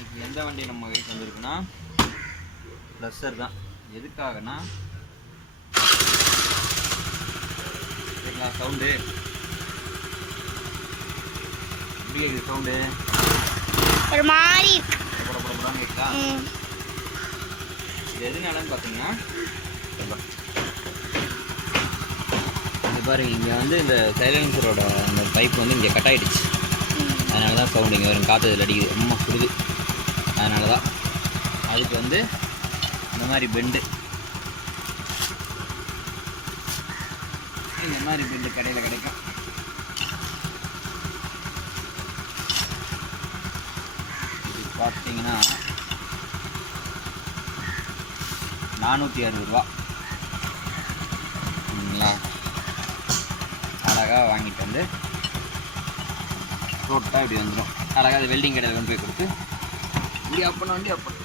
இன்னைக்கு எந்த வண்டி நம்ம கைக்கு வந்திருக்குன்னா? ப்ளஸ்ஸர் தான். எதுக்காகனா சரிங்களா சவுண்டு எப்படி கேட்குது சவுண்டு ஒரு மாதிரி. கேட்குதா இது எதுனாலன்னு பார்த்தீங்கன்னா? இது பாருங்க இங்கே வந்து இந்த சைலன்சரோட அந்த பைப் வந்து இங்கே கட் ஆயிடுச்சு. அதனால தான் சவுண்ட் இங்கே வரும். காற்று இதில் அடிக்குது. ரொம்ப சுடுது அதனால தான் அதுக்கு வந்து இந்த மாதிரி பெண்டு இந்த மாதிரி பெண்டு கடையில் கிடைக்கும். இது பார்த்தீங்கன்னா நானூற்றி அறுபது ரூபா. சரிங்களா? அழகாக வாங்கிட்டு வந்து ரோட்டாக இப்படி வந்துடும் அழகாக அது வெல்டிங் கடையில் கொண்டு போய் கொடுத்து இப்படி அப்பன வண்டி அப்பன்.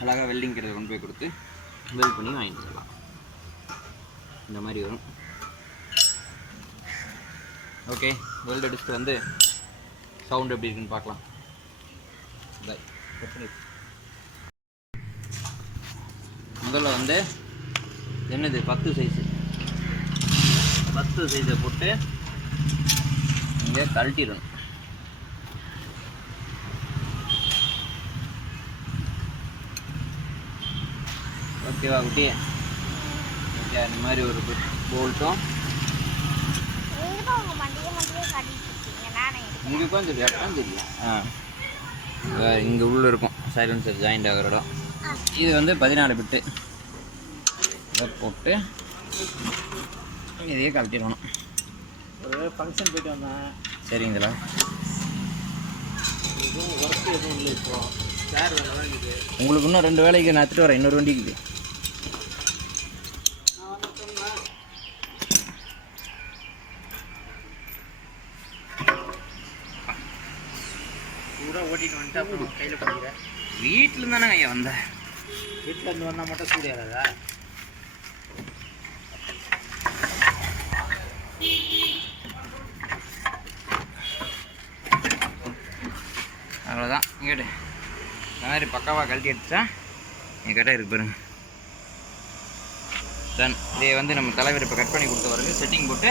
அழகாக வெல்டிங் கடையில் கொண்டு போய் கொடுத்து வெல்ட் பண்ணி வாங்கிட்டு வரலாம். இந்த மாதிரி வரும். ஓகே வெல்ட் அடிச்சுட்டு வந்து சவுண்ட் எப்படி இருக்குன்னு பார்க்கலாம். பாய் முதல்ல வந்து என்னது? பத்து சைஸு பத்து சைஸை போட்டு இங்கே கழட்டிடணும் ஓகேவா குட்டி? ஓகே அந்த மாதிரி ஒரு போல்ட்டும். இங்கே உட்காந்து தெரியும் ஆ. இங்கே உள்ளே இருக்கும். சைலன்சர் ஜாயிண்ட் ஆகிற இடம். இது வந்து பதினாலு பிட்டு. இதை போட்டு இதையே கழட்டிடணும். ஒரு ஃபங்க்ஷன் போயிட்டு வந்தேன். சரிங்களா? உங்களுக்கு இன்னும் ரெண்டு வேலைக்கு நான் எடுத்துட்டு வரேன். இன்னொரு வண்டிக்கு. சூடாக ஓட்டிட்டு வந்துட்டு அப்புறம் கையில் பண்ணிக்கிறேன் வீட்டில் தானே ஐயா வந்தேன் வீட்டில் இருந்து வந்தால் மட்டும் சூடு ஏறாதா? அவ்வளோதான் இங்கேட்டு. இந்த மாதிரி பக்காவாக கழட்டி எடுத்துட்டா என் கிட்ட இருக்கு பாருங்க. டன் இதை வந்து நம்ம தலைவர் இப்போ கட் பண்ணி கொடுத்த பிறகு செட்டிங் போட்டு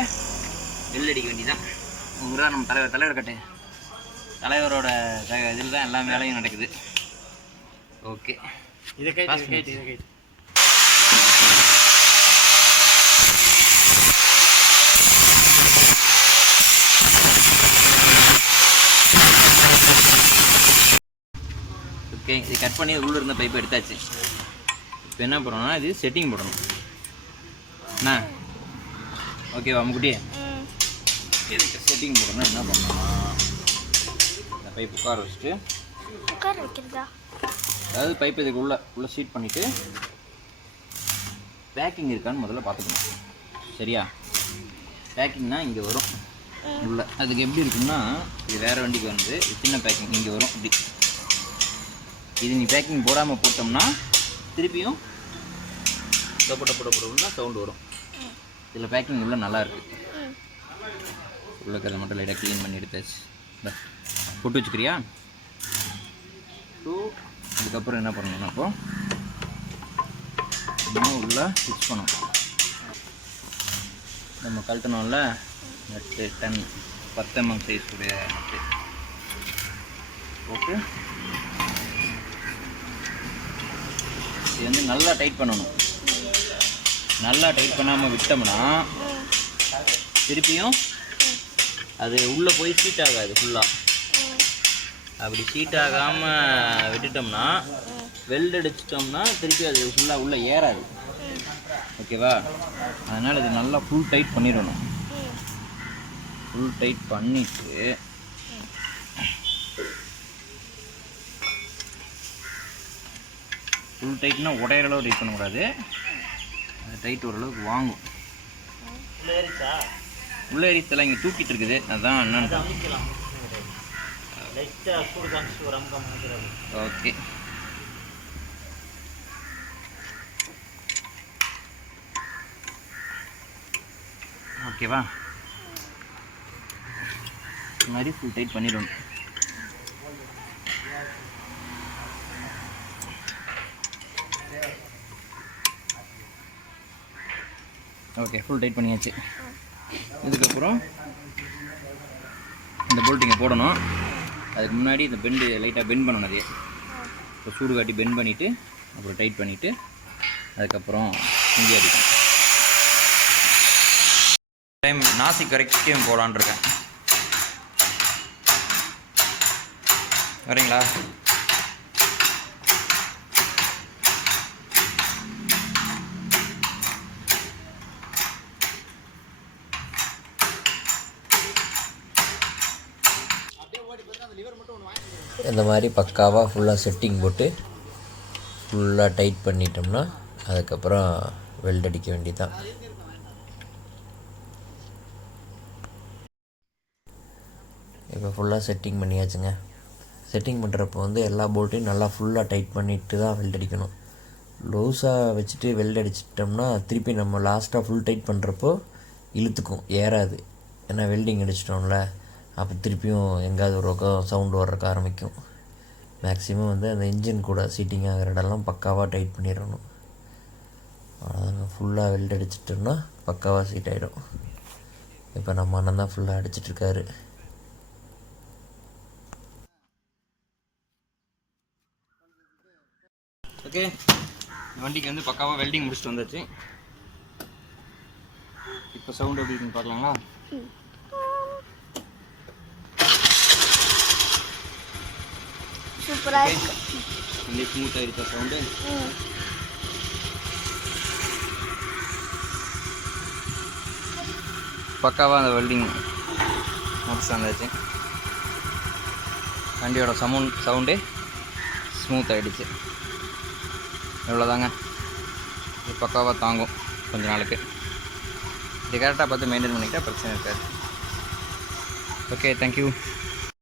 வெள்ளடிக்க வேண்டியதான் உங்களுக்கு தான் நம்ம தலைவர் தலைவர் கட்டு. தலைவரோட இதில் தான் எல்லா வேலையும் நடக்குது. ஓகே. இதை கைட்டு கைட்டு இதை கைட்டு. ஓகே இது கட் பண்ணி உள்ளே இருந்த பைப் எடுத்தாச்சு. இப்போ என்ன பண்ணணும்னா இது செட்டிங் போடணும். என்ன ஓகேவா அம்முக்குட்டி இதுக்கு செட்டிங் போடணும் என்ன பண்ணணும்னா இந்த பைப் உட்கார வச்சுட்டு உட்கார வைக்கிறதா? அதாவது பைப் இதுக்கு உள்ள உள்ள சீட் பண்ணிவிட்டு பேக்கிங் இருக்கான்னு முதல்ல பார்த்துக்கணும். சரியா? பேக்கிங்னா இங்கே வரும். உள்ள. அதுக்கு எப்படி இருக்குன்னா இது வேறு வண்டிக்கு வந்து சின்ன பேக்கிங் இங்கே வரும். இப்படி. இது நீ பேக்கிங் போடாமல் போட்டோம்னா திருப்பியும் டப்பு டப்பு டப்புனா சவுண்டு வரும். இதில் பேக்கிங் உள்ள நல்லா இருக்கு. ம். உள்ள கதை மட்டும் லைட்டாக க்ளீன் பண்ணி எடுத்தாச்சு. இந்தா, போட்டு வச்சுக்கிறியா? டூ அதுக்கப்புறம் என்ன பண்ணணும்னா அப்போ இன்னும் உள்ளே ஃபிக்ஸ் பண்ணணும். நம்ம கழட்டணும்ல நட்டு டன் பத்து எம்எம் சைஸ் உடைய நட்டு போட்டு இது வந்து நல்லா டைட் பண்ணணும். நல்லா டைட் பண்ணாமல் விட்டோம்னா திருப்பியும் அது உள்ளே போய் ஹீட் ஆகாது ஃபுல்லாக அப்படி சீட் ஆகாமல் விட்டுட்டோம்னா வெல்ட் அடிச்சிட்டோம்னா திருப்பி அது ஃபுல்லாக உள்ளே ஏறாது. ஓகேவா? அதனால் இது நல்லா ஃபுல் டைட் பண்ணிடணும். ஃபுல் டைட் பண்ணிட்டு ஃபுல் டைட்னா உடையிற அளவு டைட் பண்ணக்கூடாது. அது டைட் ஓரளவுக்கு வாங்கும். உள்ள ஏறிச்சா? உள்ளே எரித்தெல்லாம் இங்கே தூக்கிட்டு இருக்குது. அதான் அதை என்னன்னு ஓகே ஓகேவா இந்த மாதிரி ஃபுல் டைட் பண்ணிடணும் ஓகே ஃபுல் டைட் பண்ணியாச்சு. இதுக்கப்புறம் இந்த போல்ட்டிங்கை போடணும். அதுக்கு முன்னாடி இந்த பெண்டு லைட்டாக பெண்ட் பண்ணணும் அது இப்போ சூடு காட்டி பெண்ட் பண்ணிவிட்டு அப்புறம் டைட் பண்ணிவிட்டு அதுக்கப்புறம் இங்கே அடிக்கணும் டைம் நாசி கரெக்டையும் போகலான் இருக்கேன். வரீங்களா? இந்த மாதிரி பக்காவாக ஃபுல்லாக செட்டிங் போட்டு ஃபுல்லாக டைட் பண்ணிட்டோம்னா அதுக்கப்புறம் வெல்ட் அடிக்க வேண்டியதுதான். இப்போ ஃபுல்லாக செட்டிங் பண்ணியாச்சுங்க. செட்டிங் பண்ணுறப்போ வந்து எல்லா போல்ட்டையும் நல்லா ஃபுல்லாக டைட் பண்ணிட்டு தான் வெல்ட் அடிக்கணும். லூஸாக வச்சுட்டு வெல்ட் அடிச்சிட்டோம்னா திருப்பி நம்ம லாஸ்ட்டாக ஃபுல் டைட் பண்ணுறப்போ இழுத்துக்கும் ஏறாது. ஏன்னா வெல்டிங் அடிச்சிட்டோம்ல. அப்போ திருப்பியும் எங்கேயாவது ஒரு பக்கம் சவுண்டு வர்றக்க ஆரம்பிக்கும். மேக்ஸிமம் வந்து அந்த இன்ஜின் கூட சீட்டிங் ஆகிற இடம்லாம் பக்காவாக டைட் பண்ணிடணும். அவ்வளோதாங்க ஃபுல்லாக வெல்ட் அடிச்சிட்டோம்னா பக்காவாக சீட் ஆகிடும் இப்போ நம்ம அண்ணன் தான் ஃபுல்லாக அடிச்சிட்ருக்காரு ஓகே வண்டிக்கு வந்து பக்காவாக வெல்டிங் முடிச்சுட்டு வந்தாச்சு. இப்போ சவுண்ட் எப்படி இருக்குன்னு பார்க்கலாங்களா? சூப்பராக இருக்கு. வண்டி ஸ்மூத் ஆகிருச்சா சவுண்டு பக்காவாக அந்த வெல்டிங் முடிச்சு வந்தாச்சு. வண்டியோட சமௌண்ட் சவுண்டு ஸ்மூத் ஆகிடுச்சு இவ்வளோதாங்க இது பக்காவாக தாங்கும் கொஞ்ச நாளுக்கு. இது கரெக்டாக பார்த்து மெயின்டைன் பண்ணிக்கிட்டால் பிரச்சனை இருக்காது. Okay thank you